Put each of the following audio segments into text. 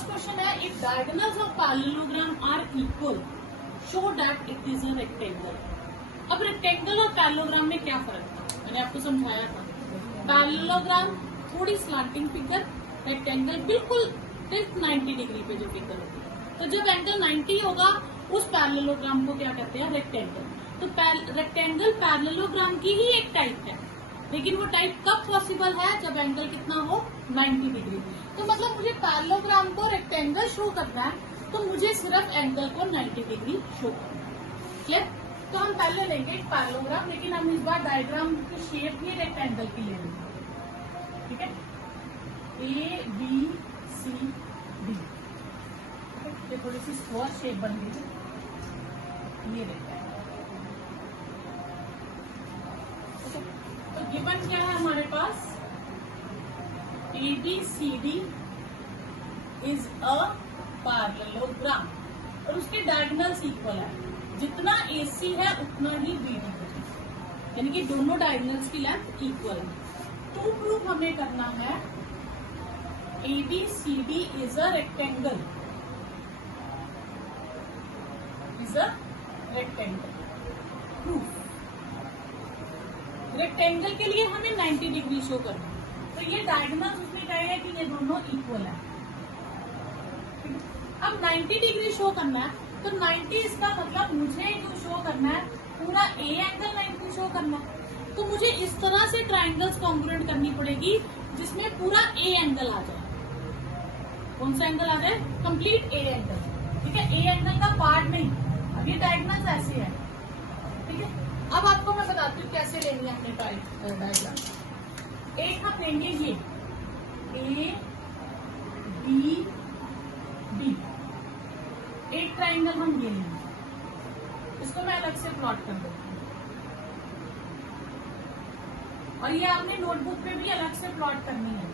First question है, if diagonals of parallelogram are equal show that it is a rectangle. अब rectangle और parallelogram में क्या फर्क था, मैंने आपको समझाया था। पैरेललोग्राम थोड़ी स्लांटिंग फिगर, रेक्टेंगल बिल्कुल 90 डिग्री पे जो फिगर होती है। तो जब एंगल 90 होगा उस पैरेललोग्राम को क्या कहते हैं, रेक्टेंगल। तो रेक्टेंगल पैरेललोग्राम की ही एक टाइप है, लेकिन वो टाइप कब पॉसिबल है, जब एंगल कितना हो, 90 डिग्री। तो मतलब मुझे पैरेललोग्राम को रेक्टेंगल शो करना है तो मुझे सिर्फ एंगल को 90 डिग्री शो करना है। क्लियर? तो हम पहले लेंगे एक पैरेललोग्राम, लेकिन हम इस बार डायग्राम की शेप ही रेक्टेंगल की लेंगे। ठीक है, ए बी सी डी, ये थोड़ी सी स्क्वायर शेप बन गई है, ये रेक्टेंगल। तो गिवन क्या है हमारे पास, A B C D is a parallelogram और उसके डायगोनल्स इक्वल है। जितना AC है उतना ही BD है, यानी कि दोनों डायगोनल्स की लेंथ इक्वल है। टू प्रूफ हमें करना है ABCD is a rectangle, is a rectangle. Proof, rectangle के लिए हमें 90 डिग्री शो करना है, तो ये डायगोनल्स उसमें कहे हैं कि ये दोनों इक्वल है। अब 90 डिग्री शो करना है तो 90 इसका मतलब मुझे जो शो करना है पूरा A एंगल 90 शो करना है। तो मुझे इस तरह से ट्राइंगल्स कॉन्ग्रुएंट करनी पड़ेगी जिसमें पूरा A एंगल आ जाए। कौन सा एंगल आ जाए, कंप्लीट A एंगल। ठीक है, A एंगल का पार्ट नहीं। अब ये डायगोनल्स ऐसे है। ठीक है, अब आपको मैं बताती हूँ कैसे लेनी है अपने डायग्राम। एक हम लेंगे ये A B D, एक ट्राइंगल हम ये लेंगे, इसको मैं अलग से प्लॉट कर देती हूँ। और ये आपने नोटबुक पे भी अलग से प्लॉट करनी है।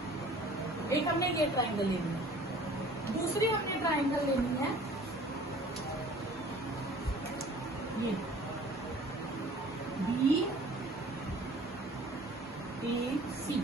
एक हमने ये ट्राइंगल लेनी है, दूसरी हमने ट्राइंगल लेनी है ये B A C।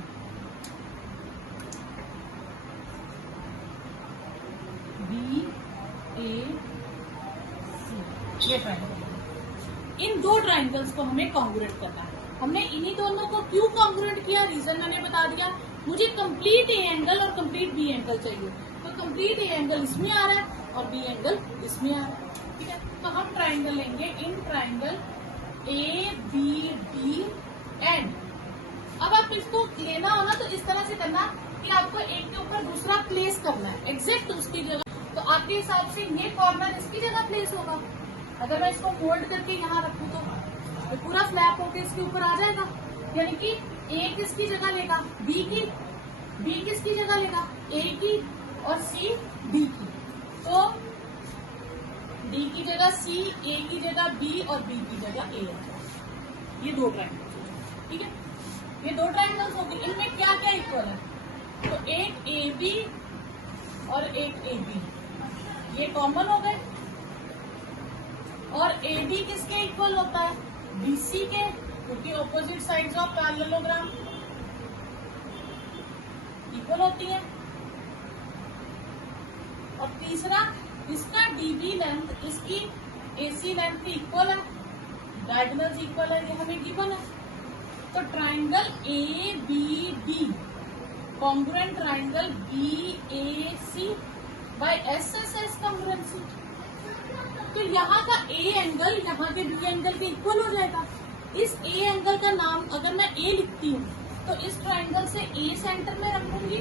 ये ट्राइंगल, इन दो ट्राइंगल्स को हमें कॉन्ग्रुएंट करना है। हमने इन्हीं दोनों को क्यों कॉन्ग्रुएंट किया, रीजन मैंने बता दिया। मुझे कंप्लीट ए एंगल और कंप्लीट बी एंगल चाहिए, तो कंप्लीट ए एंगल इसमें आ रहा है और बी एंगल इसमें आ रहा है। ठीक है, तो हम ट्राइंगल लेंगे, इन triangle A B D and. अब आप इसको लेना हो ना तो इस तरह से करना कि आपको एक के ऊपर दूसरा प्लेस करना है, एग्जैक्ट उसकी जगह। तो आपके हिसाब से ये कॉर्नर इसकी जगह प्लेस होगा। अगर मैं इसको फोल्ड करके यहाँ रखूँ तो पूरा फ्लैप होके इसके ऊपर आ जाएगा, यानी कि A किसकी जगह लेगा, B की, B किसकी जगह लेगा, A की, और C D की। तो D की जगह C, A की जगह B और B की जगह A। ये दो ट्राइंगल्स, ठीक है, ये दो ट्राइंगल्स हो गए। इनमें क्या क्या इक्वल है, तो एक AB और एक AB, ये कॉमन हो गए। और AB किसके इक्वल होता है, BC के, क्योंकि opposite sides of parallelogram equal होती है। और तीसरा, इसका DB लेंथ इसकी AC लेंथ की इक्वल है, डायगोनल्स इक्वल है, ये हमें गिवन है। तो triangle ABD congruent triangle BAC by SSS congruency. तो यहाँ का A एंगल यहाँ के B एंगल के इक्वल हो जाएगा। इस A एंगल का नाम अगर मैं A लिखती हूँ तो इस ट्राइंगल से A सेंटर में रखूंगी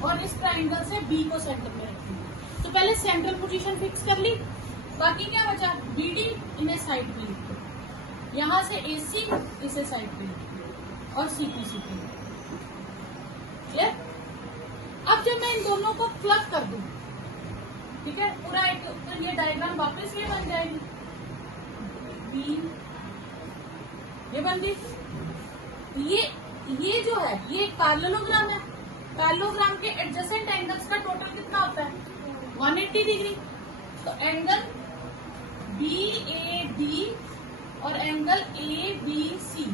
और इस ट्राइंगल से B को सेंटर में रखूंगी। तो पहले सेंट्रल पोजीशन फिक्स कर ली, बाकी क्या बचा, BD इन्हें साइड पे लिख दो, यहाँ से AC इसे साइड पे लिख दो और CPC पे। क्लियर? अब जब मैं इन दोनों को प्लग कर दूं, ठीक है, पूरा एक, तो ये डायग्राम वापस ये बन जाएगी, बी ये बन गई। ये जो है ये एक पैरेललोग्राम है। पैरेललोग्राम के एडजेसेंट एंगल्स का टोटल कितना होता है, 180 डिग्री। तो एंगल BAD और एंगल ABC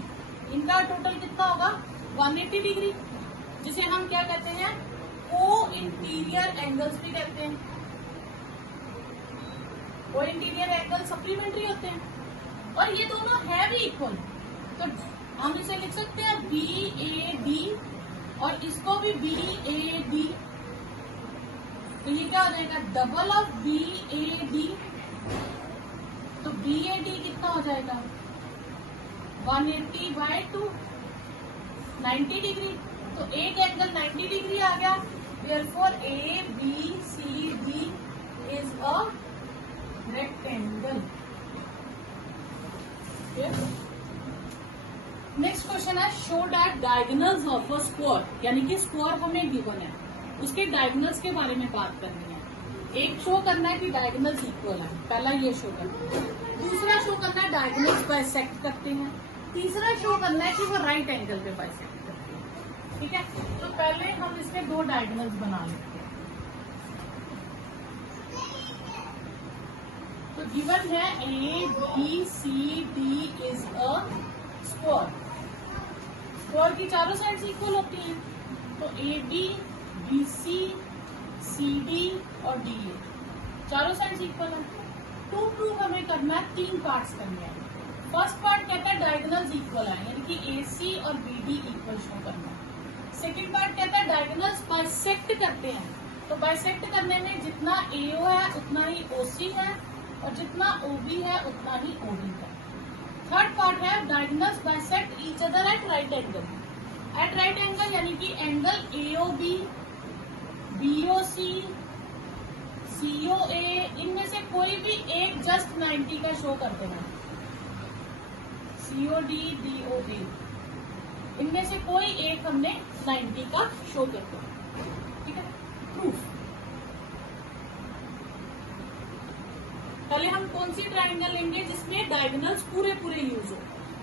इनका टोटल कितना होगा, 180 डिग्री, जिसे हम क्या कहते हैं, को इंटीरियर एंगल्स भी कहते हैं। को इंटीरियर एंगल सप्लीमेंट्री होते हैं और ये दोनों है भी इक्वल, तो हम इसे लिख सकते हैं BAD और इसको भी BAD। तो ये क्या हो जाएगा, डबल ऑफ BAD। तो BAD कितना हो जाएगा 180/2, 90 डिग्री। तो एक एंगल 90 डिग्री आ गया, therefore ABCD is a rectangle. Next question है show that diagonals of a square, यानी कि स्क्वायर हमें गिवन है, उसके डायगोनल्स के बारे में बात करनी है। एक शो करना है कि डायगोनल्स इक्वल है, पहला ये शो करना है। दूसरा शो करना है डायगोनल्स बाइसेक्ट करते हैं। तीसरा शो करना है कि वो राइट एंगल पे बाइसेक्ट करते हैं। ठीक है, तो पहले हम इसमें दो डायगोनल्स बना लेते हैं। तो गिवन है ABCD is a square. Square की चारों साइड्स इक्वल होती हैं, तो AB, BC, CD और DA चारों साइड्स इक्वल है। टू प्रूव हमें करना है, 3 पार्ट्स करने हैं। फर्स्ट पार्ट कहता है डायगोनल्स इक्वल है, यानी कि AC और BD इक्वल शो करना है। सेकेंड पार्ट कहता है डायगोनल्स बाइसेक्ट करते हैं, तो बाइसेक्ट करने में जितना AO है उतना ही OC है और जितना OB है उतना ही OD है। थर्ड पार्ट है diagonals bisect each other at right angle. At right angle यानी कि एंगल AOB, BOC, COA, इनमें से कोई भी एक जस्ट 90 का शो करते हैं। COD, DOA, इनमें से कोई एक हमने 90 का शो करते हैं। ठीक है, प्रूफ। पहले हम कौन सी ट्राइंगल लेंगे जिसमें डायगोनल्स पूरे पूरे यूज हो।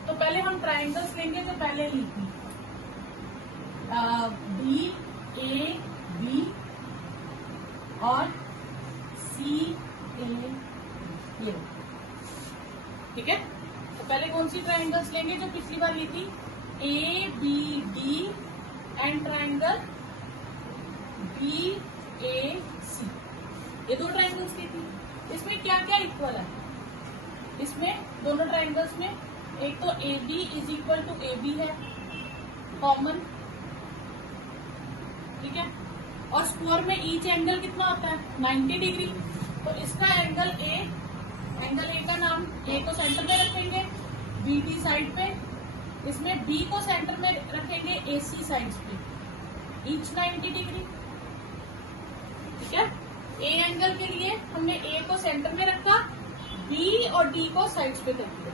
तो पहले हम ट्राइंगल्स लेंगे, तो पहले लिखिए BAB और CAA। ठीक है, तो पहले कौन सी ट्राइंगल्स लेंगे जो पिछली बार ली थी, ABD एंड ट्राइंगल BAC, ये दो ट्राइंगल्स ली थी। इसमें क्या क्या इक्वल है, इसमें दोनों ट्राइंगल्स में एक तो AB is equal to AB है कॉमन। ठीक है, और स्क्वायर में ईच एंगल कितना होता है 90 डिग्री। तो इसका एंगल A का नाम A को सेंटर में रखेंगे, BD साइड पे, इसमें B को सेंटर में रखेंगे AC साइड्स पे, ईच 90 डिग्री। ठीक है, A एंगल के लिए हमने A को सेंटर में रखा, B और D को साइड्स पे कर दिया,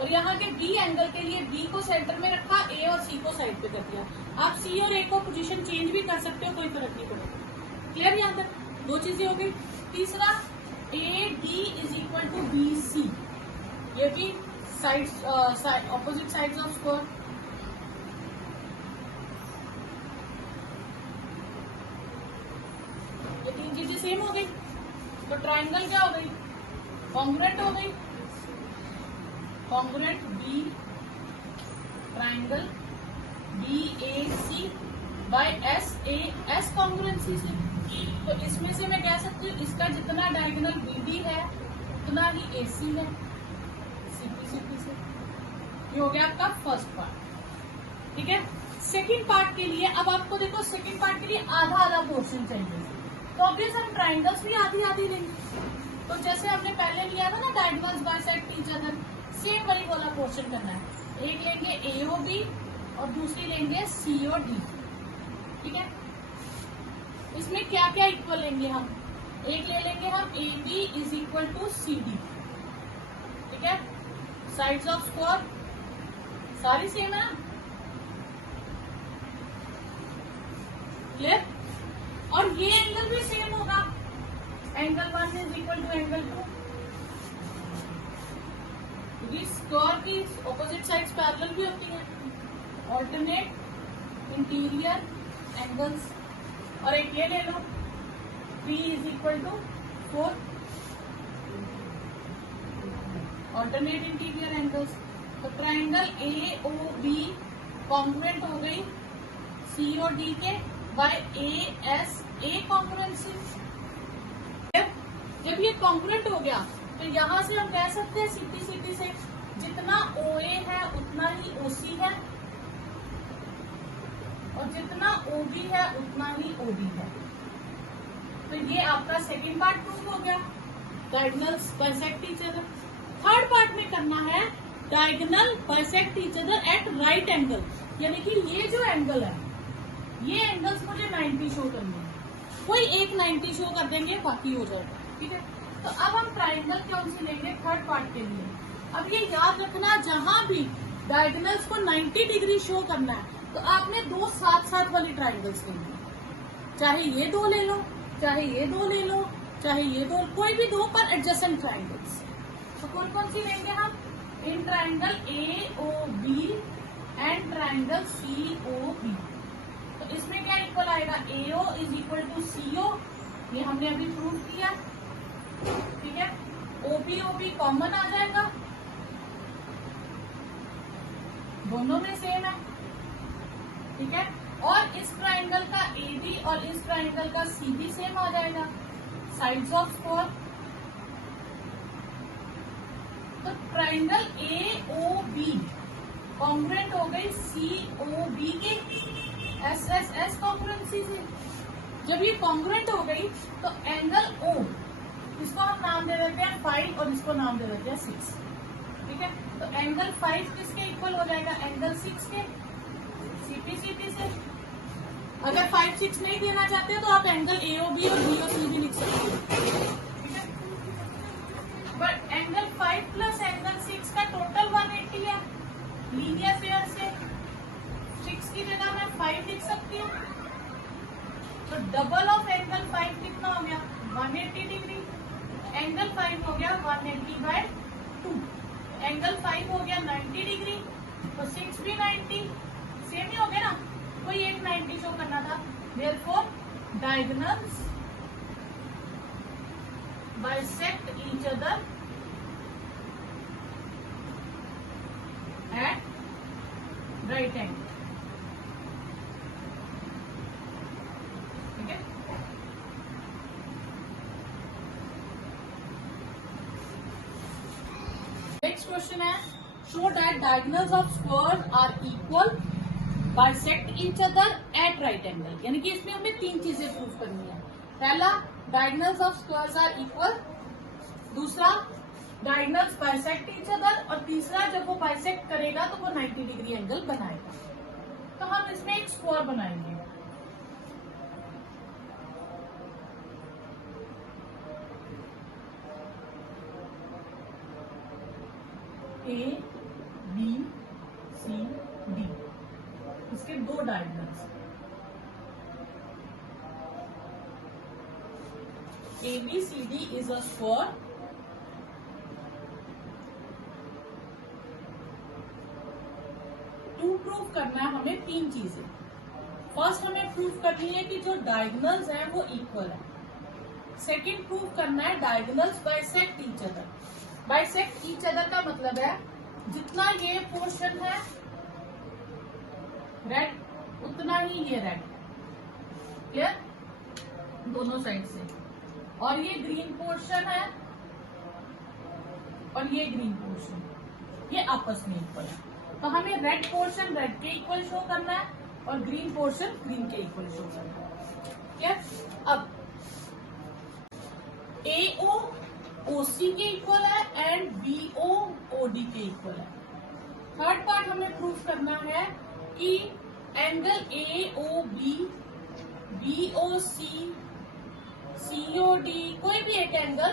और यहाँ के B एंगल के लिए B को सेंटर में रखा, A और C को साइड पे कर दिया। आप C और A को पोजीशन चेंज भी कर सकते हो, कोई फर्क नहीं पड़ेगा। क्लियर, यहाँ तक दो चीजें हो गई। तीसरा AD is equal to BC, ये भी sides opposite sides of square. ये तीन चीजें सेम हो गई, तो ट्राइंगल क्या हो गई, कॉन्ग्रुएंट हो गई। Congruent B triangle BAC by SAS congruency से। तो इसमें से मैं कह सकती हूँ इसका जितना डायगोनल BD है उतना ही AC है CP से। ये हो गया आपका फर्स्ट पार्ट। ठीक है, सेकंड पार्ट के लिए अब आपको देखो, सेकंड पार्ट के लिए आधा आधा पोर्शन चाहिए, तो ऑब्वियस हम ट्राइंगल्स भी आधी आधी लेंगे। तो जैसे हमने पहले लिया था ना diagonals bisect each other, same वही वाला पोर्शन करना है। एक लेंगे AOB और दूसरी लेंगे COD। ठीक है, इसमें क्या क्या इक्वल लेंगे हम, एक ले लेंगे हम AB is equal to CD। ठीक है, साइड्स ऑफ स्क्वायर सारी सेम है, क्लियर। और ये एंगल भी सेम होगा, angle 1 is equal to angle 2। Square की ऑपोजिट साइड्स पैरेलल भी होती हैं। ऑल्टरनेट इंटीरियर एंगल्स, और एक ये ले लो B is equal to 4 alternate interior angles. तो ट्राइंगल AOB कॉन्ग्रुएंट हो गई COD के by A S A congruency. जब ये कॉन्ग्रुएंट हो गया तो यहाँ से हम कह सकते हैं सीधी से जितना OA है उतना ही OC है और जितना OB है उतना ही OD है। तो ये आपका सेकंड पार्ट प्रूफ हो गया, diagonals bisect each other. Third part में करना है diagonal bisect each other at right angle, यानी कि ये जो एंगल है ये एंगल्स मुझे 90 शो करने हैं। कोई एक 90 शो कर देंगे, बाकी हो जाएगा, ठीक है। तो अब हम ट्राइंगल कौन से लेंगे थर्ड पार्ट के लिए। अब ये याद रखना, जहां भी डायगोनल्स को 90 डिग्री शो करना है तो आपने दो साथ साथ वाली ट्राइंगल्स लेंगे, चाहे ये दो ले लो, चाहे ये दो ले लो, चाहे ये दो, कोई भी दो पर एडजेसेंट ट्राइंगल्स। तो कौन कौन सी लेंगे हम? In triangle AOB and triangle COB। तो इसमें क्या इक्वल आएगा? AO is equal to CO, ये हमने अभी प्रूव किया, ठीक है। OB कॉमन आ जाएगा, दोनों में सेम है, ठीक है। और इस ट्राइंगल का AB और इस ट्राइंगल का CB सेम आ जाएगा, साइड्स ऑफ स्क्वायर। तो ट्राइंगल AOB कॉन्ग्रुएंट हो गई COB के SSS कॉन्ग्रुएंसी से। जब ये कॉन्ग्रुएंट हो गई तो एंगल O, इसको हम नाम दे देते हैं 5 और इसको नाम दे देते हैं 6, ठीक है। तो एंगल 5 किसके इक्वल हो जाएगा? एंगल 6 के, CP से। अगर 5, 6 नहीं देना चाहते तो आप एंगल AOB और BOC भी लिख सकते हो, ठीक है। बट एंगल 5 प्लस एंगल 6 का टोटल 180 है, लीनियर पेयर से 6 की जगह मैं 5 लिख सकती हूँ। तो डबल ऑफ एंगल 5 कितना हो गया? 180 डिग्री। एंगल 5 हो गया 180/2। एंगल 5 हो गया 90 डिग्री, तो 6 भी 90, सेम ही हो गया ना, कोई एक 90 शो करना था। Therefore diagonals bisect each other at right angle, ठीक है। नेक्स्ट क्वेश्चन है, show that diagonals of square are equal bisect each other at right angle. यानी कि इसमें हमें तीन चीजें प्रूव करनी है। पहला, diagonals of squares are equal, दूसरा डायगोनल्स बाइसेक्ट ईच अदर, और तीसरा जब वो बाइसेक्ट करेगा तो वो 90 डिग्री एंगल बनाएगा। तो हम इसमें एक स्क्वायर बनाएंगे। ABCD, इसके दो diagonals, ABCD is a square to prove करना है हमें तीन चीजें। फर्स्ट हमें प्रूव करनी है कि जो डायगोनल्स हैं वो इक्वल है। सेकंड प्रूव करना है diagonals bisect each other. Bisect each other का मतलब है जितना ये पोर्शन है रेड उतना ही ये रेड, क्लियर, दोनों साइड से। और ये ग्रीन पोर्शन है और ये ग्रीन पोर्शन, ये आपस में इक्वल है। तो हमें रेड पोर्शन रेड के इक्वल शो करना है और ग्रीन पोर्शन ग्रीन के इक्वल शो करना है, ठीक। अब AO OC के इक्वल है एंड BO OD के इक्वल है। थर्ड पार्ट हमें प्रूव करना है कि एंगल AOB BOC COD कोई भी एक एंगल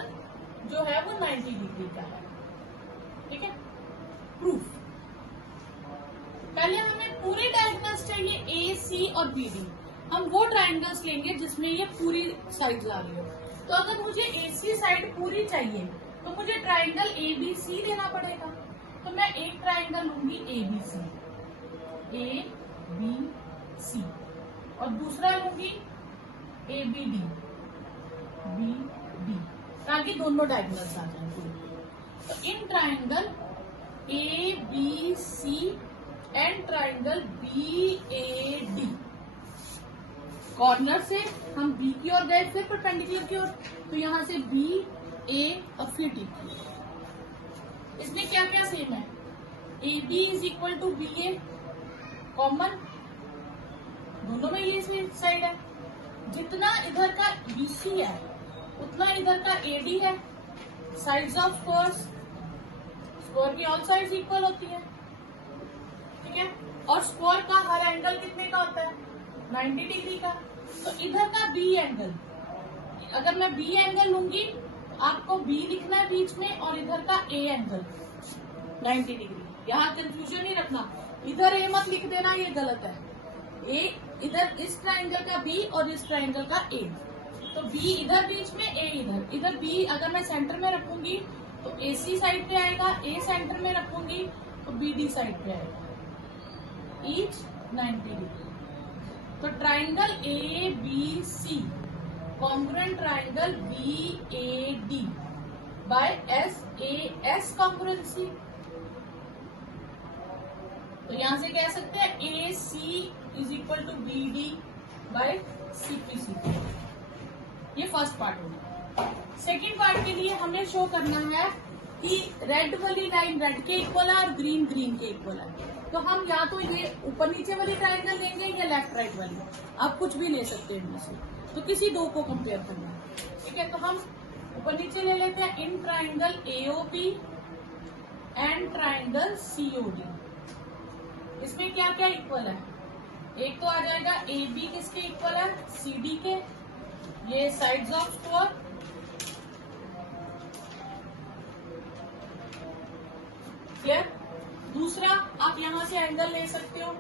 जो है वो 90 डिग्री का है, ठीक है। प्रूफ, पहले हमें पूरे डायगोनल्स चाहिए AC और BD। हम वो ट्राइंगल्स लेंगे जिसमें ये पूरी साइड आ रही हो। तो अगर मुझे AC साइड पूरी चाहिए तो मुझे ट्राइंगल ABC लेना पड़ेगा। तो मैं एक ट्राइंगल लूंगी ABC ABC और दूसरा लूंगी ABD BD, ताकि दोनों डायगोनल्स आ जाए पूरे। तो in triangle ABC and triangle BAD corner से हम बी की ओर गए, फिर परपेंडिकुलर की ओर, तो यहाँ से बी, ए और फिर डी की। इसमें क्या क्या सेम है, A B is equal to B A, common, दोनों में ये साइड है। जितना इधर का बीसी है उतना इधर का एडी है। साइड्स ऑफ स्क्वायर्स, स्क्वायर की ऑल साइड्स इक्वल होती है, ठीक है। और स्क्वायर का हर एंगल कितने का होता है, 90 डिग्री का। तो इधर का बी एंगल, अगर मैं बी एंगल लूंगी तो आपको बी लिखना है बीच में, और इधर का ए एंगल 90 डिग्री। यहाँ कंफ्यूजन नहीं रखना, इधर ए मत लिख देना, ये गलत है। ए इधर इस ट्राइंगल का बी और इस ट्राइंगल का ए, तो बी इधर बीच में, ए इधर। इधर बी अगर मैं सेंटर में रखूंगी तो एसी साइड पे आएगा, ए सेंटर में रखूंगी तो बीडी साइड पे आएगा, ईच 90 डिग्री। तो triangle A B C congruent triangle B A D by S A S congruency. तो यहां से कह सकते हैं A C is equal to B D by C P C. ये फर्स्ट पार्ट होगा। सेकेंड पार्ट के लिए हमें शो करना है कि रेड वाली लाइन रेड के इक्वल है और ग्रीन ग्रीन के इक्वल है। तो हम या तो ये ऊपर नीचे वाली ट्राइंगल लेंगे या लेफ्ट राइट वाली, आप कुछ भी ले सकते हैं इनमें से। तो किसी दो को कंपेयर करना है, ठीक है। तो हम ऊपर नीचे ले लेते हैं in triangle AOB and triangle COD. इसमें क्या क्या इक्वल है, एक तो आ जाएगा ए बी किसके इक्वल है, सी डी के, ये साइड्स ऑफ स्क्वायर, क्लियर। दूसरा आप यहां से एंगल ले सकते हो,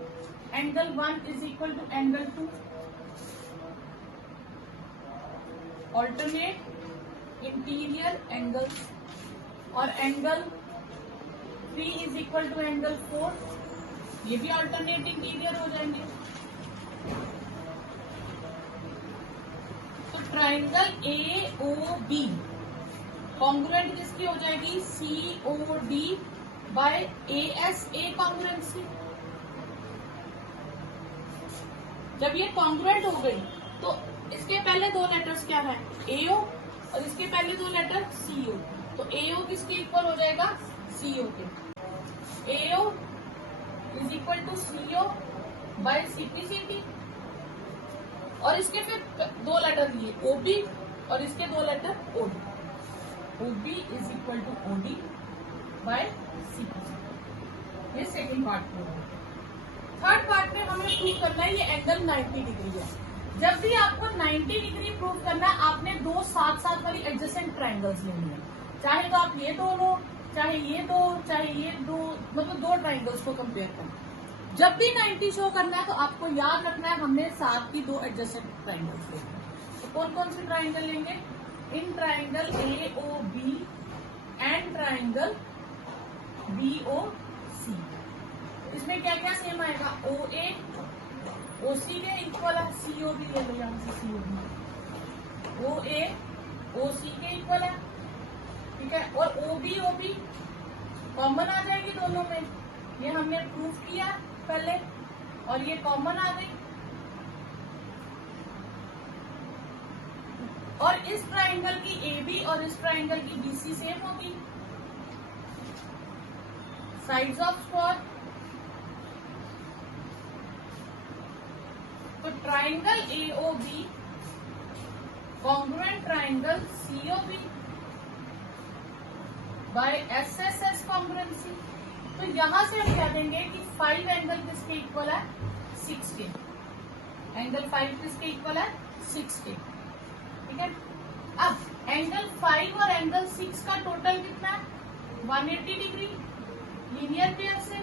angle 1 is equal to angle 2, alternate interior angles, और angle 3 is equal to angle 4, ये भी ऑल्टरनेट इंटीरियर हो जाएंगे। तो triangle A O B congruent किसकी हो जाएगी, C O D by A S A congruency. जब ये कॉन्ग्रुएंट हो गई तो इसके पहले दो लेटर्स क्या है, एओ, और इसके पहले दो लेटर सीओ। तो एओ किसके इक्वल हो जाएगा, सीओ के। AO is equal to CO by CPCT, और इसके फिर दो लेटर लिए ओबी, और इसके दो letter OD. OB is equal to OD by CPCT. ये सेकेंड पार्ट में है। थर्ड पार्ट में हमें प्रूव करना है ये एंगल 90 डिग्री है। जब भी आपको 90 डिग्री प्रूव करना है, आपने दो साथ साथ वाली एडजेसेंट ट्राइंगल्स लेनी है। चाहे तो आप ये दो लो, चाहे ये दो, चाहे ये दो, मतलब दो ट्राइंगल्स को कंपेयर करना। जब भी 90 शो करना है तो आपको याद रखना है हमने साथ की दो एडजेसेंट ट्राइंगल्स लेंगे। तो कौन कौन से ट्राइंगल लेंगे, इन triangle A O B and triangle B O C. इसमें क्या क्या सेम आएगा, ओ ए ओ सी के इक्वल है, सी ओ बी ले लो यहाँ से, सी ओ बी ओ ए ओ सी के इक्वल है, ठीक है। और ओ बी कॉमन आ जाएगी दोनों में, ये हमने प्रूफ किया पहले, और ये कॉमन आ गई। और इस ट्राइंगल की ए बी और इस ट्राइंगल की बी सी सेम होगी। साइड्स ऑफ स्क्वायर, तो triangle A O B congruent triangle C O B by S S S congruency. तो यहां से हम कह देंगे कि 5 एंगल किसके इक्वल है, 6 के। एंगल 5 किसके इक्वल है, 6 के, ठीक है। अब एंगल 5 और एंगल 6 का टोटल कितना है, 180 डिग्री लीनियर पेयर से।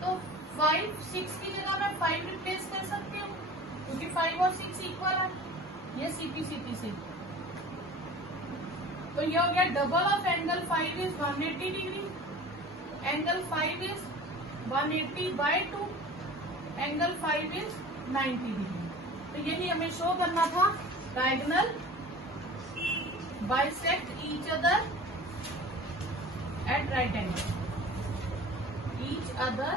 तो 5 6 की जगह मैं 5 रिप्लेस कर सकती हूँ, क्योंकि 5 और 6 इक्वल है, ये सीपी से। तो ये हो गया double of angle 5 is 180 degree, angle 5 is 180 by 2, angle 5 is 90 degree. तो यही हमें शो करना था, diagonal bisect each other at right angle, each other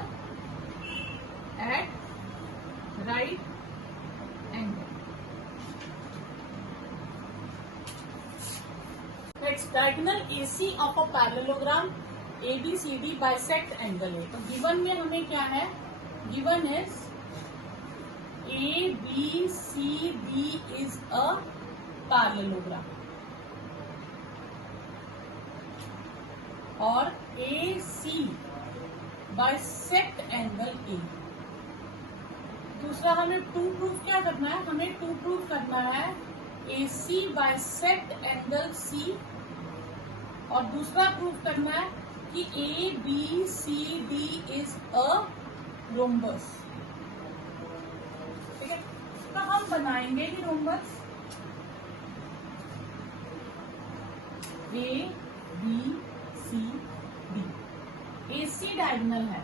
at right angle. It's diagonal AC of a parallelogram ABCD bisect angle है। तो given में हमें क्या है, given is ABCD is a parallelogram और AC बाइसेक्ट एंगल A। दूसरा हमें to proof क्या करना है, हमें टू प्रूफ करना है AC बाइसेक्ट एंगल C, और दूसरा प्रूफ करना है कि ABCD इज अ रोम्बस। ठीक है, तो हम बनाएंगे ही रोम्बस। ABCD AC डायगोनल है,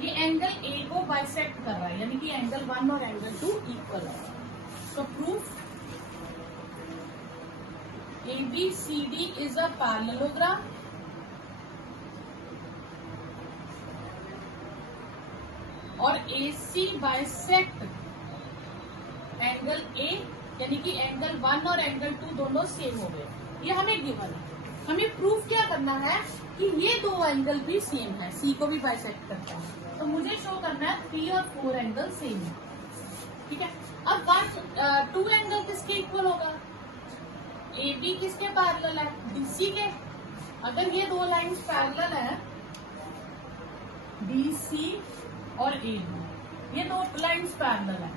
ये एंगल A को बाइसेक्ट कर रहा है, यानी कि एंगल 1 और एंगल 2 इक्वल है। तो proof ABCD is a parallelogram और AC बाइसेक्ट एंगल A, यानी कि एंगल 1 और एंगल 2 दोनों सेम हो गए। ये हमें गिवन है। हमें प्रूफ क्या करना है कि ये दो एंगल भी सेम है, C को भी बाइसेक्ट करता है। तो मुझे शो करना है 3 और 4 एंगल सेम है। ठीक है, अब 2 एंगल किसके इक्वल होगा, AB किसके पैरेलल है, BC के। अगर ये दो लाइंस पैरेलल है, BC और AB, ये दो लाइंस पैरेलल है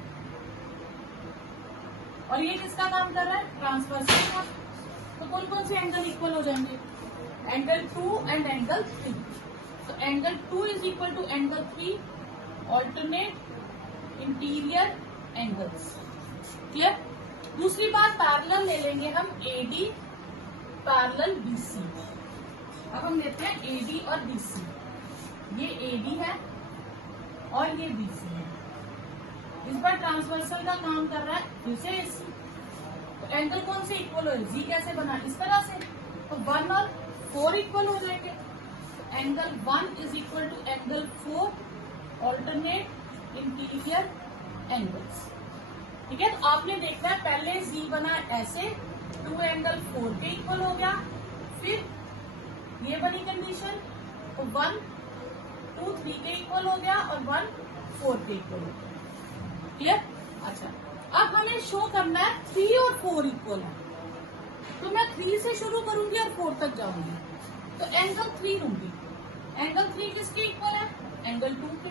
और ये किसका काम कर रहा है, ट्रांसवर्सल का। तो कौन कौन से एंगल इक्वल हो जाएंगे, एंगल 2 एंड एंगल 3। तो angle 2 is equal to angle 3, alternate interior angles. Clear. दूसरी बात, पैरेलल ले लेंगे हम AD पैरेलल BC। अब हम लेते हैं AD और BC। ये AD है और ये BC है, इस पर ट्रांसवर्सल का काम कर रहा है फिर से AC। तो एंगल कौन से इक्वल हो, G कैसे बना, इस तरह से। तो 1 और 4 इक्वल हो जाएंगे। तो angle 1 is equal to angle 4, alternate interior angles. ठीक है, तो आपने देखना है पहले G बना ऐसे, 2 एंगल 4 के इक्वल हो गया, फिर ये बनी कंडीशन, तो 1 2 3 के इक्वल हो गया और 1 4 के इक्वल हो गया। क्लियर। अच्छा, अब हमें शो करना है 3 और 4 इक्वल है। तो मैं 3 से शुरू करूंगी और 4 तक जाऊंगी। तो एंगल 3 लूंगी। एंगल 3 किसके इक्वल है, एंगल 2 के।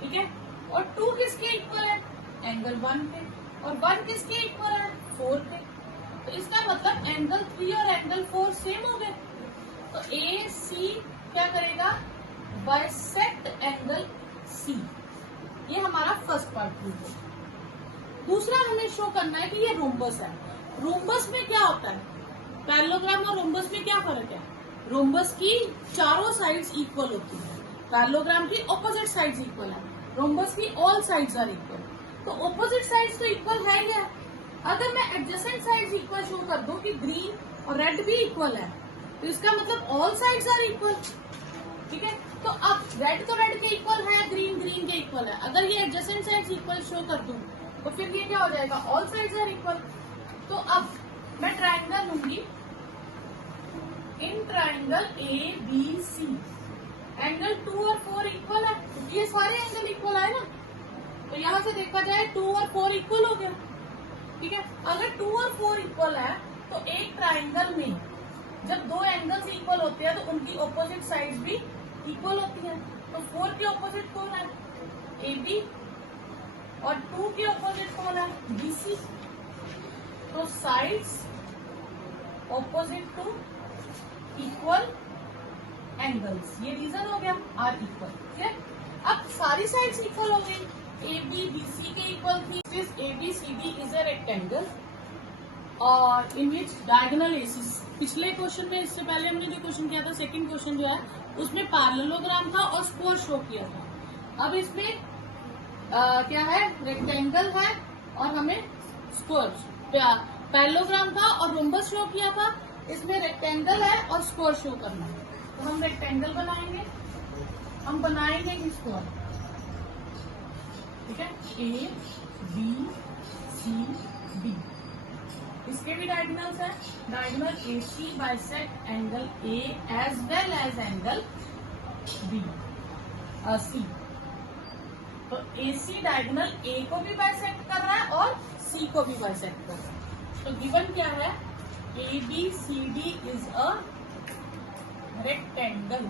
ठीक है, और 2 किसके इक्वल है, एंगल 1 के, और 1 किसके इक्वल है, 4 के। तो इसका मतलब एंगल 3 और एंगल 4 सेम हो गए। तो AC क्या करेगा, बाइसेक्ट एंगल C। ये हमारा फर्स्ट पार्ट प्रूफ है। दूसरा हमें शो करना है कि ये रोम्बस है। रोम्बस में क्या होता है, पैरेललोग्राम और रोम्बस में क्या फर्क है, रोम्बस की चारों साइड्स इक्वल होती है, पैरेललोग्राम की ऑपोजिट साइड्स इक्वल है, रोम्बस की ऑल साइड्स आर इक्वल। तो ऑपोजिट साइड्स तो इक्वल है ही है। अगर मैं एडजेसेंट साइड्स इक्वल शो कर दूं कि ग्रीन और रेड भी इक्वल है, तो इसका मतलब ऑल साइड्स आर इक्वल। ठीक है, तो अब रेड तो रेड के इक्वल है, ग्रीन ग्रीन के इक्वल है। अगर ये एडजेसेंट साइड्स इक्वल शो कर दूं तो फिर ये क्या हो जाएगा, ऑल साइड्स आर इक्वल। तो अब मैं ट्राइंगल लूंगी, इन ट्राइंगल ABC एंगल 2 और 4 इक्वल है, क्योंकि ये सारे एंगल इक्वल है ना। तो यहाँ से देखा जाए 2 और 4 इक्वल हो गया। ठीक है, अगर 2 और 4 इक्वल है तो एक ट्राइंगल में जब दो एंगल्स इक्वल होते हैं तो उनकी ऑपोजिट साइड्स भी इक्वल होती है। तो 4 के ऑपोजिट कौन है, AB, और 2 के ऑपोजिट कौन है, BC। तो sides opposite to equal angles, ये रीजन हो गया, आर इक्वल। ठीक है, अब सारी साइड्स इक्वल हो गई, AB BC के इक्वल थी। This ABCD is a rectangle और इन विच डायगोनल AC। पिछले क्वेश्चन में, इससे पहले हमने जो क्वेश्चन किया था, सेकंड क्वेश्चन जो है, उसमें पैरेललोग्राम था और स्क्वायर शो किया था। अब इसमें क्या है, रेक्टेंगल है और हमें स्क्वायर, पैरेललोग्राम था और रोम्बस शो किया था। इसमें रेक्टेंगल है और स्क्वायर शो करना है। तो हम रेक्टेंगल बनाएंगे, हम बनाएंगे स्क्वायर। ठीक है, A B C D। इसके भी डायगोनल्स है, diagonal AC bisect angle A as well as angle B C। तो AC डायगोनल A को भी बाइसेक्ट कर रहा है और C को भी बाइसेक्ट कर रहा है। तो गिवन क्या है, ABCD इज अ रेक्टेंगल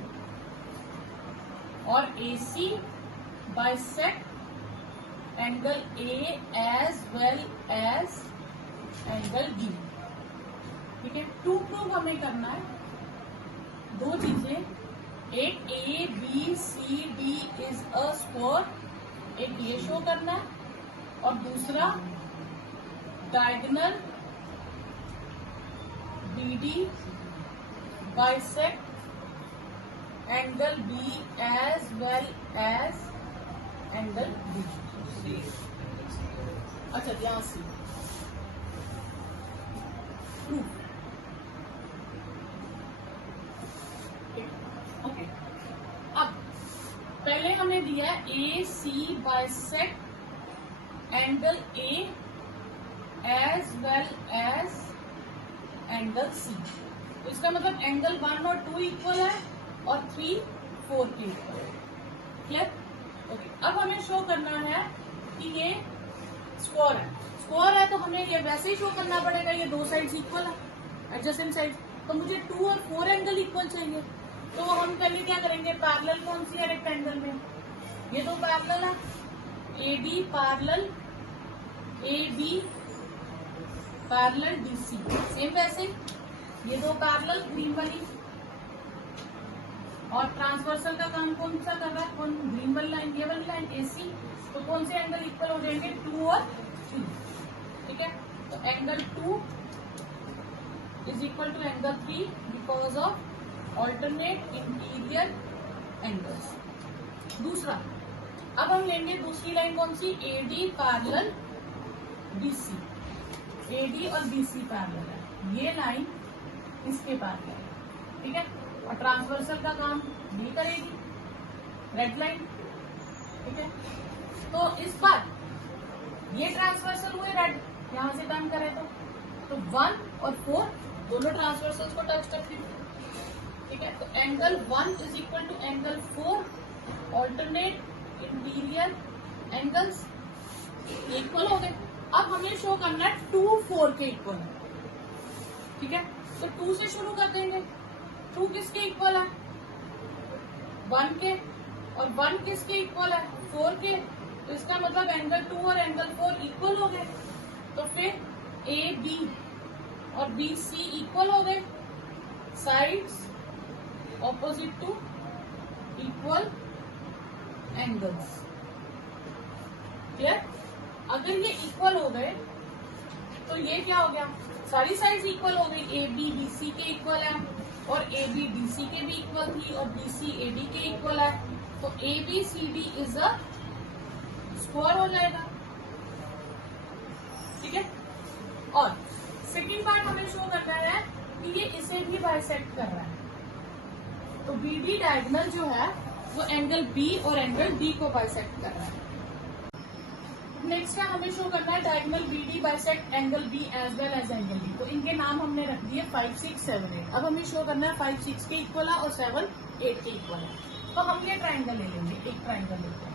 और AC bisect angle A as well as angle B। ठीक है, टू प्रूव हमें करना है दो चीजें, एक ABCD इज अ स्क्वायर, एक ये शो करना है, और दूसरा diagonal BD bisect angle B as well as angle B। अच्छा ध्यान से ओके, अब पहले हमें दिया है AC bisect angle A as well as angle C। तो इसका मतलब एंगल 1 और 2 इक्वल है और 3 4 के इक्वल है। क्लियर? ओके, अब हमें शो करना है कि ये स्क्वायर है, स्क्वायर है तो हमें ये वैसे ही शो करना पड़ेगा, ये दो साइड्स इक्वल है, एडजेसेंट साइड। तो मुझे 2 और 4 एंगल इक्वल चाहिए, तो हम पहले क्या करेंगे, पैरेलल कौन सी है रेक्टेंगल में, ये दो पैरेलल है, AB parallel AB parallel BC। Same वैसे ये दो पैरेलल ग्रीन वाली, और ट्रांसवर्सल का काम कौन सा कर रहा है, कौन ग्रीन वाली लाइन, ये वाली लाइन AC। तो कौन से एंगल इक्वल हो जाएंगे, 2 और 3। ठीक है, तो angle 2 is equal to angle 3 because of alternate interior angles. दूसरा, अब हम लेंगे दूसरी लाइन कौन सी, AD पैरेलल BC। AD और BC पैरेलल है, ये लाइन इसके पैरेलल है। ठीक है, और ट्रांसवर्सल का काम भी करेगी रेड लाइन। ठीक है, तो इस बार ये ट्रांसवर्सल हुए रेड, यहां से टर्न करें तो 1 और 4 दोनों ट्रांसवर्सल्स को टच करती है। ठीक है, तो angle 1 is equal to angle 4, alternate interior angles equal हो गए। अब हमें शो करना है 2 4 के इक्वल है। ठीक है, तो 2 से शुरू कर देंगे, 2 किसके इक्वल है, 1 के, और 1 किसके इक्वल है, 4 के। तो इसका मतलब एंगल 2 और एंगल 4 इक्वल हो गए। तो फिर AB और BC इक्वल हो गए, sides opposite to equal angles. Clear? अगर ये इक्वल हो गए तो ये क्या हो गया, सारी साइड्स इक्वल हो गई, AB BC के इक्वल है, और AB DC के भी इक्वल थी, और BC AD के इक्वल है। तो ABCD इज अ स्क्वायर हो जाएगा। ठीक है, और सेकेंड पार्ट हमें शो करना है कि ये इसे भी बाइसेक्ट कर रहा है। तो BD डायगोनल जो है वो एंगल B और एंगल D को बाइसेक्ट कर रहा है। नेक्स्ट है हमें शो करना है diagonal BD bisect angle B as well as angle D। तो इनके नाम हमने रख दिए 5 6 7 8। अब हमें शो करना है 5 6 के इक्वल है और 7 8 के इक्वल है। तो हम ये ट्राइंगल ले लेंगे, एक ट्राइंगल लेते हैं,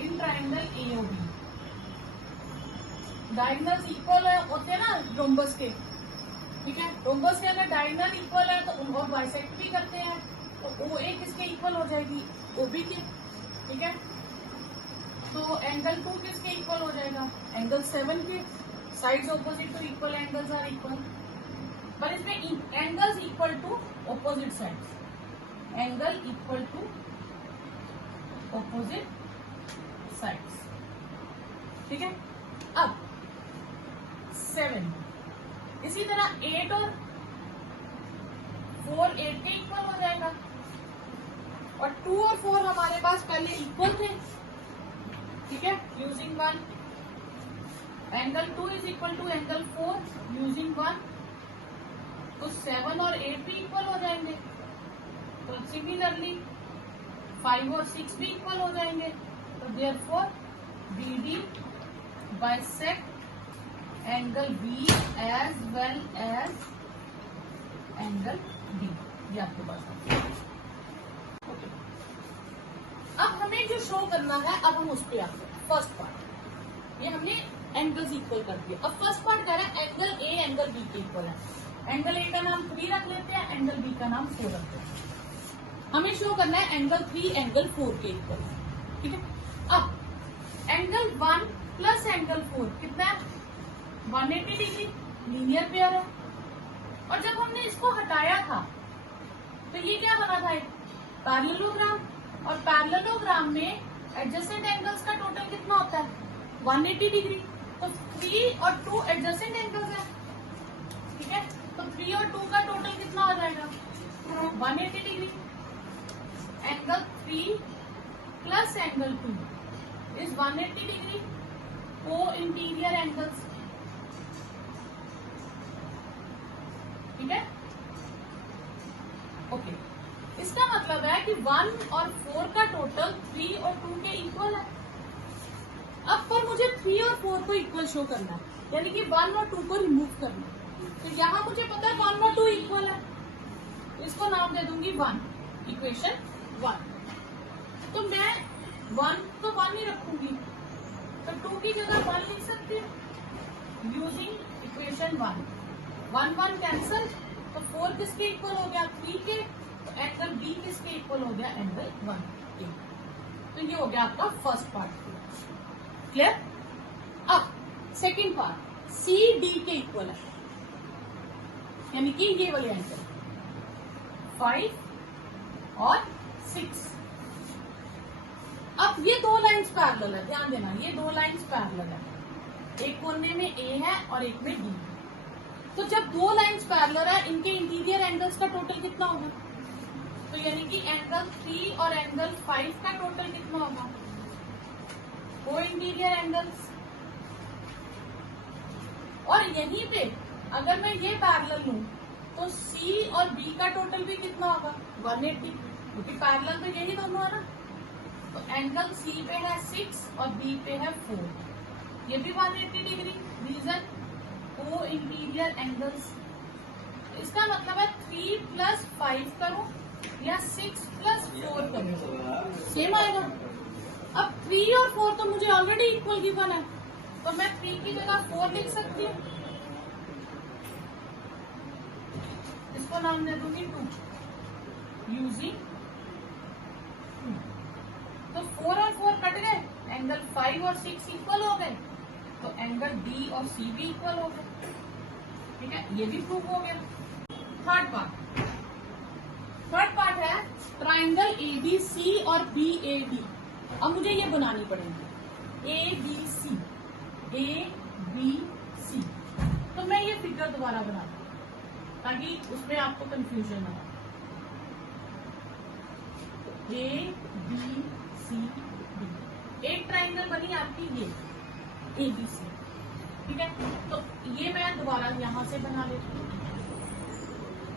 इन ट्राइंगल AOB डायगोनल्स इक्वल होते हैं ना रोम्बस के। ठीक है, रोम्बस के अगर डायगोनल इक्वल है तो उनको बाइसेक्ट भी करते हैं, तो OA किसके इक्वल हो जाएगी, OB के। ठीक है, तो एंगल 2 किसके इक्वल हो जाएगा, एंगल 7 के। Sides opposite to equal angles are equal, पर इसमें angles equal to opposite sides, angle equal to opposite sides. ठीक है, अब 7 इसी तरह 8 और 4 8 के इक्वल हो जाएगा, और 2 और 4 हमारे पास पहले इक्वल थे। ठीक है, using 1 angle 2 is equal to angle 4 using 1, तो 7 और 8 भी इक्वल हो जाएंगे। तो सिमिलरली 5 और 6 भी इक्वल हो जाएंगे। तो therefore BD bisect angle B as well as angle D, ये आपके पास है। ओके, अब हमें जो शो करना है, अब हम उस पर आते हैं। फर्स्ट पार्ट, ये हमने एंगल्स इक्वल कर दिए। अब फर्स्ट पार्ट कह रहा है एंगल ए एंगल बी के इक्वल है। एंगल ए का नाम 3 रख लेते हैं, एंगल बी का नाम 4 रखते हैं। हमें शो करना है एंगल 3 एंगल 4 के इक्वल, ठीक है। अब एंगल 1 प्लस एंगल 4 कितना है? 180 डिग्री, लीनियर पेयर है। और जब हमने इसको हटाया था तो ये क्या बना था? एक पैरेललोग्राम, और पैरेललोग्राम में एडजेसेंट एंगल्स का टोटल कितना होता है? 180 डिग्री। तो 3 और 2 एडजेसेंट एंगल्स है, ठीक है। तो 3 और 2 का टोटल कितना हो जाएगा? 180 degree. Angle 3 plus angle 2 is 180 degree, को इंटीरियर एंगल्स, ठीक है। ओके, इसका मतलब है कि 1 और 4 का टोटल 3 और 2 के इक्वल है। अब पर मुझे 3 और 4 को इक्वल शो करना है, यानी कि 1 और 2 को रिमूव करना है। तो यहाँ मुझे पता है 1 और 2 इक्वल है, इसको नाम दे दूंगी 1, इक्वेशन 1। तो मैं 1 तो 1 ही रखूंगी, तो 2 की जगह 1 लिख सकती हूँ यूजिंग इक्वेशन 1। 1 1 कैंसल, तो 4 किसके इक्वल हो गया? 3 के। तो एंगल बी किसके इक्वल हो गया? एंगल 1 के। तो ये हो गया आपका फर्स्ट पार्ट, क्लियर। अब सेकंड पार्ट, सी डी के इक्वल है, यानी कि ये वाले एंगल 5 और 6। अब ये 2 लाइंस पैरेलल है, ध्यान देना, ये 2 लाइंस पैरेलल है। एक कोने में ए है और एक में डी है। तो जब 2 लाइंस पैरेलल है, इनके इंटीरियर एंगल्स का टोटल कितना होगा? तो यानी कि एंगल 3 और एंगल 5 का टोटल कितना होगा? को इंटीरियर एंगल्स। और यहीं पे अगर मैं ये पैरेलल लूं तो सी और बी का टोटल भी कितना होगा? 180, क्योंकि पैरेलल तो यही दोनों है ना। तो एंगल सी पे है 6 और बी पे है 4, ये भी 180 डिग्री। रीजन को इंटीरियर एंगल्स। इसका मतलब है 3 प्लस 5 करूं या 6 प्लस 4 करूं, सेम आएगा। अब 3 और 4 तो मुझे ऑलरेडी इक्वल गिवन है, तो मैं 3 की जगह 4 लिख सकती हूँ, इसको नाम दे दूंगी 2 यूजिंग 2। तो 4 और 4 कट गए, एंगल 5 और 6 इक्वल हो गए, तो एंगल डी और सी भी इक्वल हो गए, ठीक है। ये भी प्रूव हो गया। थर्ड पार्ट है ट्राइंगल ए बी सी और बी ए डी। अब मुझे ये बनानी पड़ेगी ए बी सी, ए बी सी। तो मैं ये फिगर दोबारा बना दूं ताकि उसमें आपको कंफ्यूजन ना हो। ए बी सी डी, एक ट्राइंगल बनी आपकी ये ए बी सी, ठीक है। तो ये मैं दोबारा यहां से बना लेती हूँ,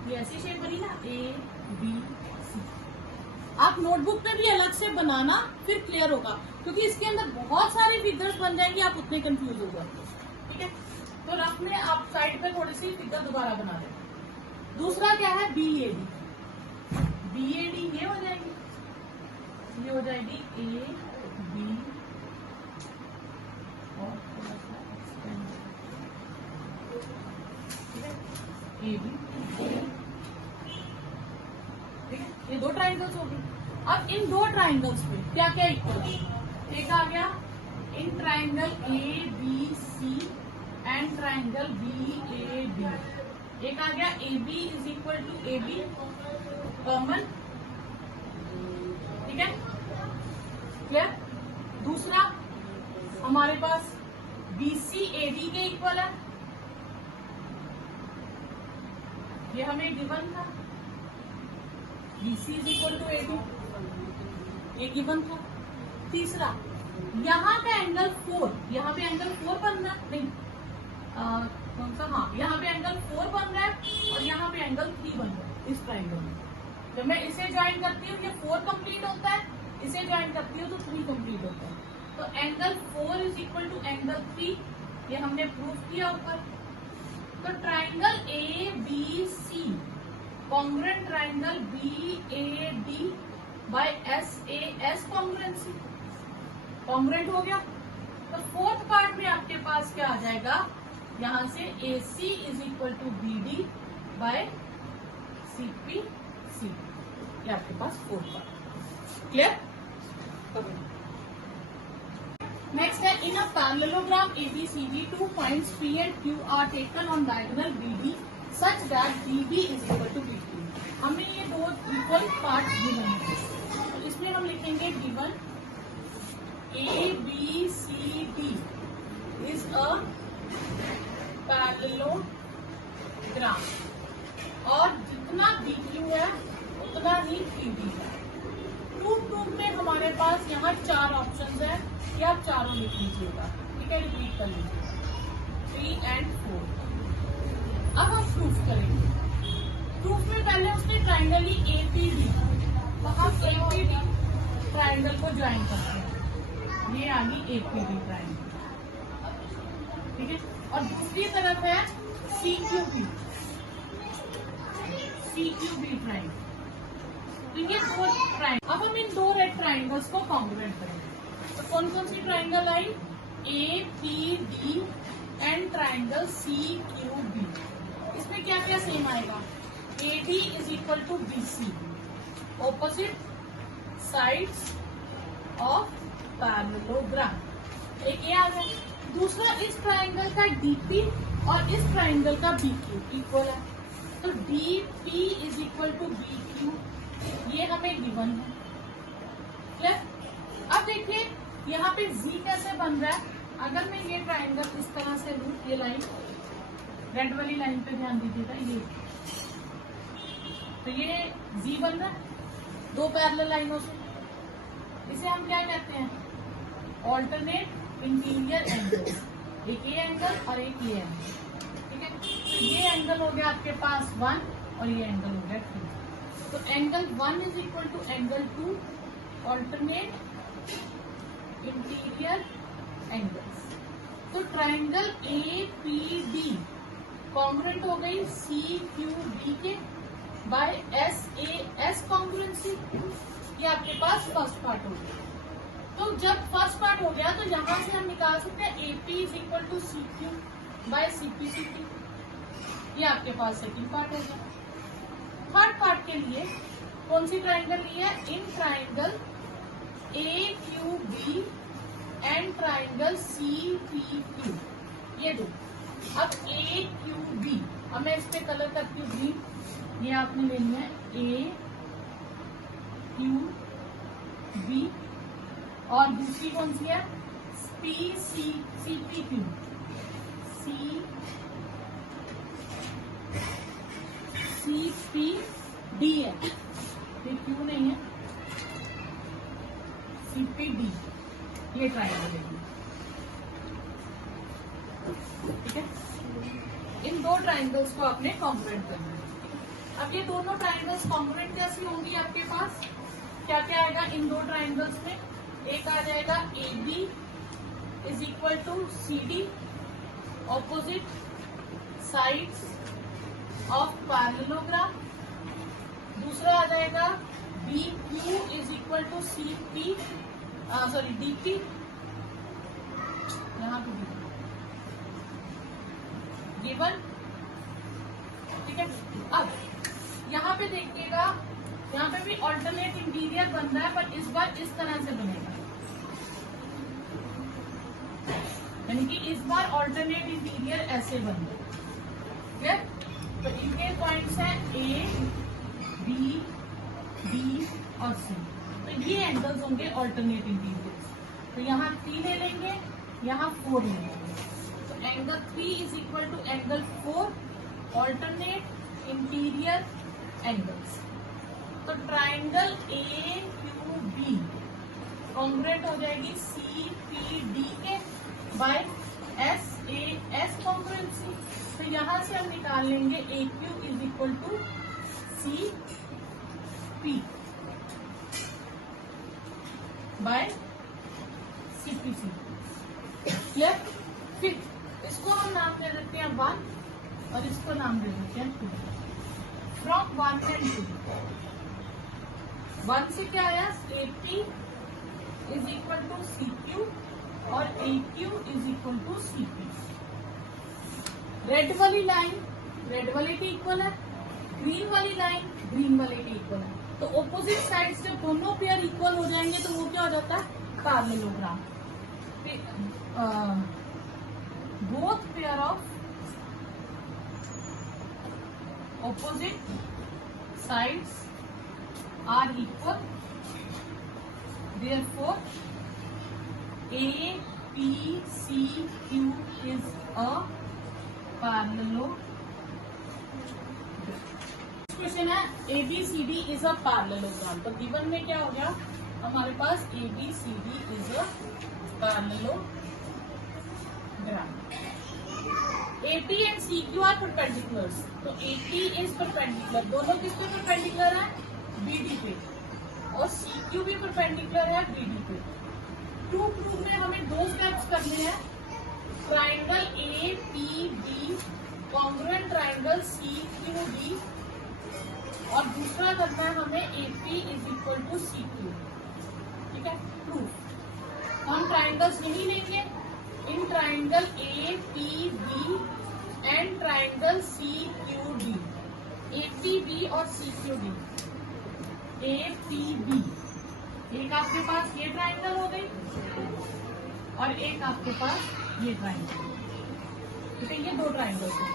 ये ऐसी शेप बनी ना, ए बी सी। आप नोटबुक पे भी अलग से बनाना, फिर क्लियर होगा, क्योंकि इसके अंदर बहुत सारी फिगर्स बन जाएंगी, आप उतने कंफ्यूज हो जाएंगे, ठीक है। तो रफ में आप साइड पे थोड़ी सी फिगर दोबारा बना लें। दूसरा क्या है? B A D. B A D ये हो जाएगी, ये हो जाएगी ए बी और थोड़ा सा एक्सपेंड, ठीक है, ए बी, ठीक है। ये 2 ट्राइंगल्स होगी। अब इन 2 ट्राइंगल्स पे क्या क्या इक्वल है? एक आ गया in triangle A B C and triangle B A B. एक आ गया A B is equal to A B common, ठीक है, क्लियर। दूसरा हमारे पास बी सी ए डी के इक्वल है, ये हमें गिवन था, B C is equal to A D, ये गिवन था। तीसरा यहाँ का एंगल 4, यहाँ पे एंगल 4 बन रहा है, नहीं कौन सा, हाँ यहाँ पे एंगल 4 बन रहा है और यहाँ पे एंगल 3 बन रहा है इस ट्राइंगल में। जब मैं इसे ज्वाइन करती हूँ ये 4 कंप्लीट होता है, इसे ज्वाइन करती हूँ तो 3 कंप्लीट होता है। तो angle 4 is equal to angle 3 ये हमने प्रूव किया ऊपर। तो triangle A B C congruent triangle B A D by S A S congruency, congruent हो गया। तो फोर्थ पार्ट में आपके पास क्या आ जाएगा, यहां से A C is equal to B D by C P C, ये आपके पास फोर्थ पार्ट क्लियर। नेक्स्ट है in a parallelogram ABCD 2 points P and Q are taken on diagonal BD such that DB is equal to BQ। हमें ये दो equal part given है, तो इसमें हम लिखेंगे given ABCD is a parallelogram और जितना BQ है उतना ही PD है। प्रूफ में हमारे पास यहाँ 4 ऑप्शंस है, कि आप चारों लिख लीजिएगा, ठीक है, रिपीट कर लीजिएगा 3 and 4। अब हम प्रूफ करेंगे। प्रूफ में पहले उसने ट्राइंगल ही APD, तो हम APD ट्राइंगल को ज्वाइन करते हैं, ये आ गई APD ट्राइंगल, ठीक है। और दूसरी तरफ है CQB ट्राइंगल, तो ये दो ट्राइंगल। अब हम इन दो रेड ट्राइंगल्स को कॉन्ग्रुएंट करेंगे। तो कौन कौन सी ट्राइंगल आई, APD एंड ट्राइंगल CQB। इसमें क्या क्या सेम आएगा, AD is equal to BC, opposite sides of parallelogram, एक ये आ गया। दूसरा इस ट्राइंगल का DP और इस ट्राइंगल का BQ इक्वल है, तो DP is equal to BQ, ये हमें गिवन है, क्लियर। अब देखिए यहाँ पे Z कैसे बन रहा है। अगर मैं ये ट्राइंगल इस तरह से लूं, ये लाइन रेड वाली लाइन पे ध्यान दीजिएगा, ये तो ये Z बन रहा है दो पैरेलल लाइनों से। इसे हम क्या कहते हैं, ऑल्टरनेट इंटीरियर एंगल, एक ये एंगल और एक ये एंगल, ठीक है। तो ये एंगल हो गया आपके पास 1 और ये एंगल हो गया 2। तो angle 1 is equal to angle 2, alternate interior angles. तो ट्राइंगल APD कॉन्ग्रुएंट हो गई CQB के बाय SAS कॉन्ग्रुएंसी, ये आपके पास फर्स्ट पार्ट हो गया। तो जब फर्स्ट पार्ट हो गया तो यहां से हम निकाल सकते हैं AP is equal to CQ by CP, ये आपके पास सेकंड पार्ट हो गया। थर्ड पार्ट के लिए कौन सी ट्राइंगल ली है, in triangle AQB and triangle CPQ, ये दो। अब AQB, अब मैं इस पे कलर करती हूँ ग्रीन, ये आपने लेनी है AQB, और दूसरी कौन सी है CPQ, CPD है, ये क्यू नहीं है, CPD, ये ट्राइंगल है, ठीक है। इन दो ट्राइंगल्स को आपने कॉन्ग्रुएंट करना है। अब ये दोनों ट्राइंगल्स कॉन्ग्रुएंट कैसी होंगी आपके पास, क्या क्या आएगा इन दो ट्राइंगल्स में, एक आ जाएगा AB is equal to CD, opposite sides of parallelogram. दूसरा आ जाएगा BQ is equal to DP, यहाँ पे गिवन, ठीक है। अब यहाँ पे देखिएगा, यहाँ पे भी ऑल्टरनेट इंटीरियर बन रहा है, पर इस बार इस तरह से बनेगा, यानी कि इस बार ऑल्टरनेट इंटीरियर ऐसे बन रहा है। तो इनके पॉइंट्स हैं A, B, D और C, तो ये एंगल्स होंगे ऑल्टरनेट इंटीरियर। तो यहाँ 3 ले लेंगे, यहाँ 4 ले लेंगे, तो angle 3 is equal to angle 4, alternate interior angles. तो ट्राइंगल AQB कॉन्ग्रुएंट हो जाएगी CPD के बाय SAS कॉन्ग्रुएंसी। तो यहां से हम निकाल लेंगे AQ is equal to CP by CPC, clear. फिर इसको हम नाम दे देते हैं 1 और इसको नाम दे देते हैं 2। फ्रॉम 1 एंड 2, 1 से क्या आया, AP is equal to CQ और AQ is equal to CP। Red वाली लाइन रेड वाले के इक्वल है, ग्रीन वाली लाइन ग्रीन वाले के इक्वल है। तो ऑपोजिट साइड्स जब दोनों पेयर इक्वल हो जाएंगे तो वो क्या हो जाता है, parallelogram. Both pair of opposite sides are equal, therefore APCQ is a parallelogram। Question है ABCD is a parallelogram। तो गिवन में क्या हो गया हमारे पास, ABCD is a parallelogram। AP and CQ are perpendiculars। तो AP is perpendicular, दोनों किस पे perpendicular है, BD पे, और CQ भी perpendicular है BD पे। टू प्रूफ में हमें 2 स्टेप्स करने हैं, triangle APB congruent triangle CQD, और दूसरा करना है हमें AP is equal to CQ। ठीक है, प्रूफ। हम ट्राइंगल्स नहीं लेंगे, इन triangle APB and triangle CQD, APB और CQD, APB, एक आपके पास ये ट्राइंगल हो गई और एक आपके पास ये ट्राइंगल। ठीक है, ये 2 ट्राइंगल हैं।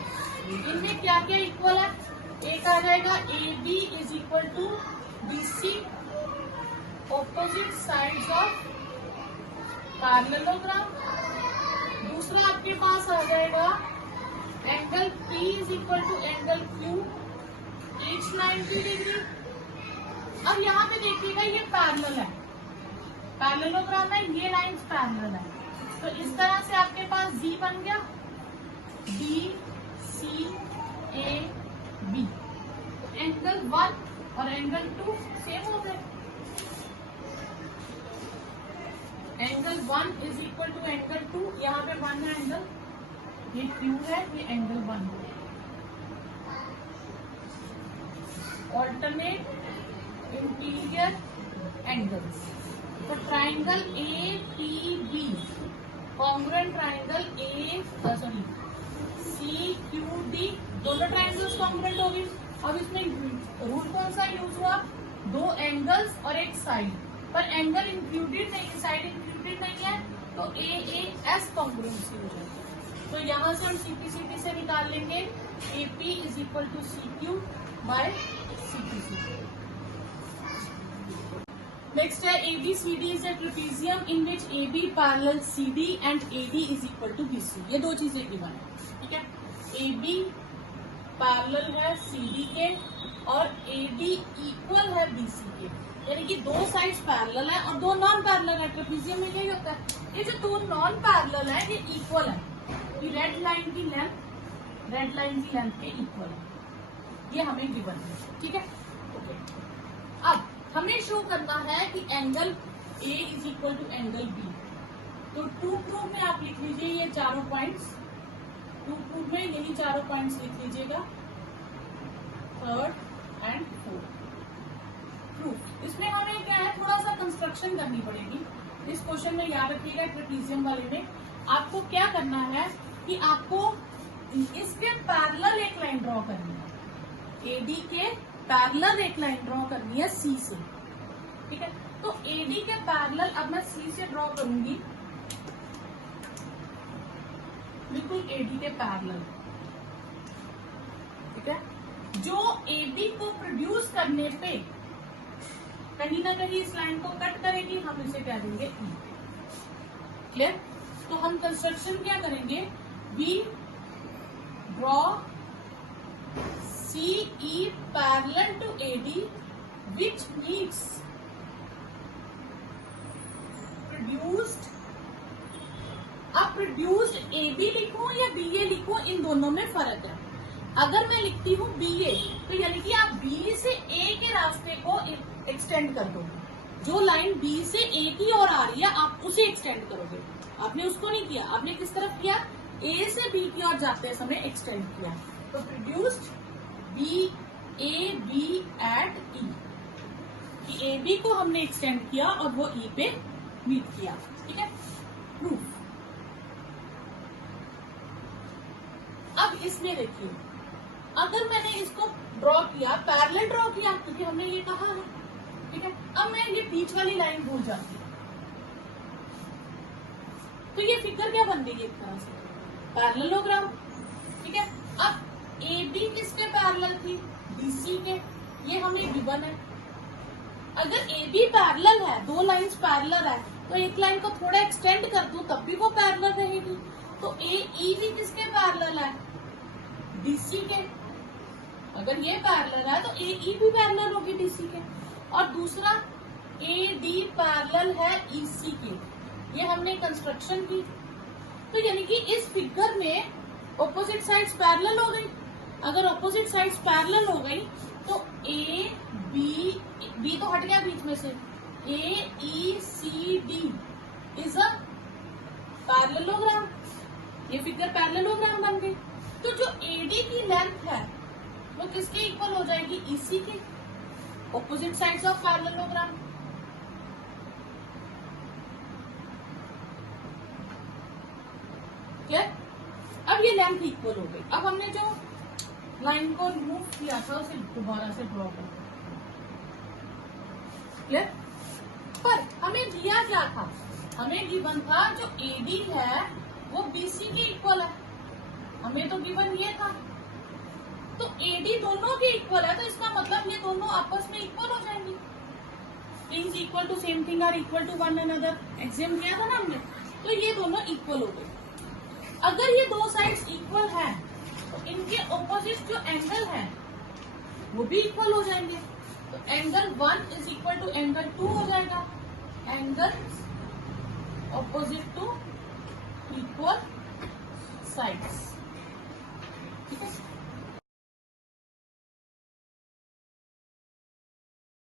इनमें क्या क्या इक्वल है, एक आ जाएगा AB is equal to BC, opposite sides of parallelogram. दूसरा आपके पास आ जाएगा angle P is equal to angle Q, each 90 degree. अब यहाँ पे देखिएगा ये पैरेलल है, पैरेललोग्राम है, ये लाइंस पैरेलल है। तो इस तरह से आपके पास G बन गया, BCAB। एंगल 1 और एंगल 2 सेम हो गए। Angle 1 is equal to angle 2, यहाँ पे 1 है एंगल, ये Q है, ये एंगल 1 है। Alternate interior angles. तो triangle APB congruent triangle CQD, दोनों ट्राइंगल्स कॉन्ग्रुएंट होगी। अब इसमें रूल कौन सा यूज हुआ, 2 एंगल्स और एक साइड, पर एंगल इंक्लूडेड नहीं, साइड इंक्लूडेड नहीं है, तो AAS कॉन्ग्रुएंसी हो जाएगी। तो यहाँ से हम CPCD से निकाल लेंगे AP is equal to CQ by CPCD। Next है ABCD is a trapezium in which AB parallel CD and AD is equal to BC। ये 2 चीजें गिवन है। ठीक है, AB पैरेलल है CD के और AD इक्वल है BC के, यानी कि 2 साइड्स पैरेलल है और 2 नॉन पैरेलल है। ट्रेपेजियम में यही होता है, ये जो 2 नॉन पैरेलल है ये इक्वल है, ये रेड लाइन की लेंथ के इक्वल है, ये हमें गिवन है। ठीक है, ओके। अब हमें शो करना है कि angle A is equal to angle B। तो 2 प्रूफ में आप लिख लीजिए ये चारों पॉइंट्स, 2 प्रूफ में यही चारों पॉइंट्स लिख लीजिएगा, 3rd एंड 4th प्रूफ। इसमें हमें क्या है, थोड़ा सा कंस्ट्रक्शन करनी पड़ेगी। इस क्वेश्चन में याद रखिएगा, ट्रेपेजियम वाले में आपको क्या करना है कि आपको इसके पैरेलल एक लाइन ड्रॉ करनी है, AD के पैरेलल एक लाइन ड्रॉ करनी है C से। ठीक है, तो AD के पैरेलल अब मैं C से ड्रॉ करूंगी, बिल्कुल AD के पैरेलल। ठीक है, जो AB को प्रोड्यूस करने पे कहीं ना कहीं इस लाइन को कट करेगी, हम इसे कह देंगे E। क्लियर? तो हम कंस्ट्रक्शन क्या करेंगे, we draw CE parallel to AD which meets produced। अब प्रोड्यूस्ड AB लिखूं या BA लिखूं, इन दोनों में फर्क है। अगर मैं लिखती हूँ BA तो यानी कि आप B से A के रास्ते को एक्सटेंड कर दो, जो लाइन B से A की ओर आ रही है आप उसे एक्सटेंड करोगे। आपने उसको नहीं किया, आपने किस तरफ किया, ए से बी की ओर जाते समय एक्सटेंड किया, तो produced B A B at E, A B को हमने एक्सटेंड किया और वो ई पे मीट किया। ठीक है, प्रूफ। अब इसमें देखिए, अगर मैंने इसको ड्रॉ किया, पैरेलल ड्रॉ किया, क्योंकि हमने ये कहा है, ठीक है, अब मैं ये बीच वाली लाइन भूल जाती हूँ, तो ये फिगर क्या बन गई एक तरह से पैरेललोग्राम। ठीक है, अब ए बी किसके पैरेलल थी, बीसी के, ये हमें गिवन है। अगर ए बी पैरेलल है, दो लाइंस पैरेलल है, तो एक लाइन को थोड़ा एक्सटेंड कर दूं तब भी वो पैरेलल रहेगी। तो ए ई भी किसके पैरेलल है, डीसी के। अगर ये पैरेलल है तो ए ई भी पैरेलल होगी डीसी के। और दूसरा ए डी पैरेलल है ईसी के, ये हमने कंस्ट्रक्शन की। तो यानी कि इस फिगर में ऑपोजिट साइड्स पैरेलल हो गई। अगर ऑपोजिट साइड्स पैरेलल हो गई तो ए बी तो हट गया बीच में से, A E C D is a parallelogram, ये फिगर पैरेललोग्राम बन गई। तो जो एडी की लेंथ है वो किसके इक्वल हो जाएगी, ईसी के, ऑपोजिट साइड्स ऑफ पैरेललोग्राम। अब ये लेंथ इक्वल हो गई। अब हमने जो लाइन को रिमूव किया था उसे दोबारा से ड्रॉ कर क्लियर। पर हमें दिया क्या था, हमें गिवन था जो एडी है वो बीसी के इक्वल है, हमें तो गिवन ये था। तो एडी दोनों के इक्वल है, तो इसका मतलब ये दोनों आपस में इक्वल हो जाएंगी। Things equal to same thing are equal to one another, exam किया था ना हमने, तो ये दोनों इक्वल हो गए। अगर ये दो साइड्स इक्वल है तो इनके ऑपोजिट जो एंगल है वो भी इक्वल हो जाएंगे। तो angle 1 is equal to angle 2 हो जाएगा, angle opposite to equal sides.